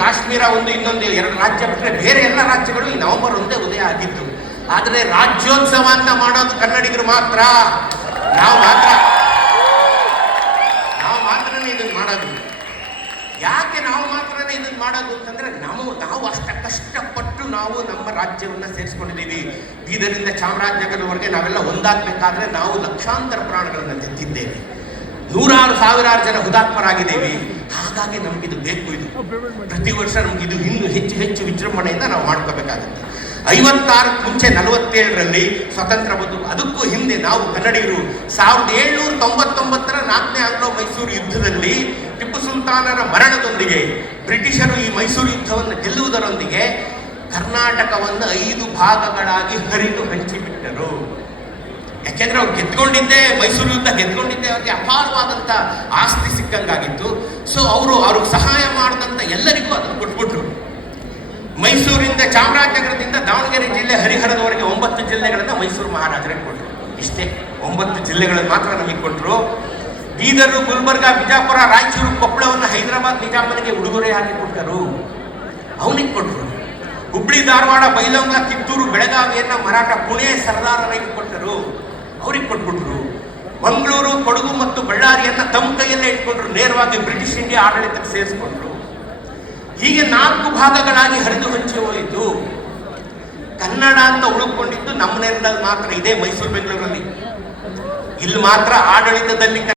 ಕಾಶ್ಮೀರ ಒಂದು, ಇನ್ನೊಂದು 2 ರಾಜ್ಯ ಬಿಟ್ಟರೆ ಬೇರೆ ಎಲ್ಲ ರಾಜ್ಯಗಳು ಈ ನವೆಂಬರ್ 1 ಉದಯ ಆಗಿತ್ತು. ಆದರೆ ರಾಜ್ಯೋತ್ಸವ ಅಂತ ಮಾಡೋದು ಕನ್ನಡಿಗರು ಮಾತ್ರ. ನಾವು ಮಾತ್ರನೇ ಇದನ್ನು ಮಾಡೋದು. ಯಾಕೆ ನಾವು ಮಾತ್ರನೇ ಇದನ್ನು ಮಾಡೋದು ಅಂತಂದ್ರೆ, ನಾವು ಅಷ್ಟ ಕಷ್ಟಪಟ್ಟು ನಾವು ನಮ್ಮ ರಾಜ್ಯವನ್ನ ಸೇರಿಸ್ಕೊಂಡಿದ್ದೀವಿ. ಬೀದರಿಂದ ಚಾಮರಾಜನಗರವರೆಗೆ ನಾವೆಲ್ಲ ಒಂದಾಗಬೇಕಾದ್ರೆ ನಾವು ಲಕ್ಷಾಂತರ ಪ್ರಾಣಗಳನ್ನು ತೆತ್ತಿದ್ದೇವೆ, ನೂರಾರು ಸಾವಿರಾರು ಜನ ಹುತಾತ್ಮರಾಗಿದ್ದೇವೆ. ಹಾಗಾಗಿ ನಮಗಿದು ಬೇಕು. ಇದು ಪ್ರತಿ ವರ್ಷ ನಮಗಿದು ಇನ್ನೂ ಹೆಚ್ಚು ಹೆಚ್ಚು ವಿಜೃಂಭಣೆಯಿಂದ ನಾವು ಮಾಡ್ಕೋಬೇಕಾಗುತ್ತೆ. 56 ಮುಂಚೆ 47ರಲ್ಲಿ ಸ್ವತಂತ್ರ ಬಂದು, ಅದಕ್ಕೂ ಹಿಂದೆ ನಾವು ಕನ್ನಡಿಗರು 1799ರ 4ನೇ ಆಂಗ್ಲೋ ಮೈಸೂರು ಯುದ್ಧದಲ್ಲಿ ಟಿಪ್ಪು ಸುಲ್ತಾನರ ಮರಣದೊಂದಿಗೆ ಬ್ರಿಟಿಷರು ಈ ಮೈಸೂರು ಯುದ್ಧವನ್ನು ಗೆಲ್ಲುವುದರೊಂದಿಗೆ ಕರ್ನಾಟಕವನ್ನು 5 ಭಾಗಗಳಾಗಿ ಹರಿದು ಹಂಚಿಬಿಟ್ಟರು. ಯಾಕೆಂದ್ರೆ ಅವ್ರು ಗೆದ್ಕೊಂಡಿದ್ದೆ, ಮೈಸೂರು ಯುದ್ಧ ಗೆದ್ಕೊಂಡಿದ್ದೆ, ಅವ್ರಿಗೆ ಅಪಾರವಾದಂಥ ಆಸ್ತಿ ಸಿಕ್ಕಂಗಾಗಿತ್ತು. ಸೊ ಅವ್ರಿಗೆ ಸಹಾಯ ಮಾಡಿದಂಥ ಎಲ್ಲರಿಗೂ ಅದನ್ನು ಕೊಟ್ಬಿಟ್ರು. ಮೈಸೂರಿಂದ, ಚಾಮರಾಜನಗರದಿಂದ ದಾವಣಗೆರೆ ಜಿಲ್ಲೆ, ಹರಿಹರದವರೆಗೆ 9 ಜಿಲ್ಲೆಗಳನ್ನು ಮೈಸೂರು ಮಹಾರಾಜರಿಗೆ ಕೊಟ್ಟರು. ಇಷ್ಟೇ 9 ಜಿಲ್ಲೆಗಳನ್ನು ಮಾತ್ರ ನಮಗೆ ಕೊಟ್ಟರು. ಬೀದರು, ಗುಲ್ಬರ್ಗ, ಬಿಜಾಪುರ, ರಾಯಚೂರು, ಕೊಪ್ಪಳವನ್ನು ಹೈದರಾಬಾದ್ ನಿಜಾಮನಿಗೆ ಉಡುಗೊರೆ ಹಾಕಿ ಕೊಟ್ಟರು, ಅವನಿಗೆ ಕೊಟ್ಟರು. ಹುಬ್ಳಿ, ಧಾರವಾಡ, ಬೈಲಹೊಂಗ, ಕಿತ್ತೂರು, ಬೆಳಗಾವಿಯನ್ನ ಮರಾಠ, ಪುಣೆ ಸರ್ದಾರರಿಗೆ ಕೊಟ್ಟರು, ಅವ್ರಿಗೆ ಕೊಟ್ಬಿಟ್ರು. ಮಂಗಳೂರು, ಕೊಡಗು ಮತ್ತು ಬಳ್ಳಾರಿಯನ್ನ ತಮ್ಮ ಕೈಯಲ್ಲೇ ಇಟ್ಕೊಂಡ್ರು, ನೇರವಾಗಿ ಬ್ರಿಟಿಷ್ ಇಂಡಿಯಾ ಆಡಳಿತಕ್ಕೆ ಸೇರಿಸ್ಕೊಂಡ್ರು. ಹೀಗೆ 4 ಭಾಗಗಳಾಗಿ ಹರಿದು ಹಂಚಿ ಹೋಯಿತು. ಕನ್ನಡ ಅಂತ ಉಳ್ಕೊಂಡಿದ್ದು ನಮ್ಮ ನೆಲದಲ್ಲಿ ಮಾತ್ರ, ಇದೇ ಮೈಸೂರು ಬೆಂಗಳೂರಲ್ಲಿ. ಇಲ್ಲಿ ಮಾತ್ರ ಆಡಳಿತದಲ್ಲಿ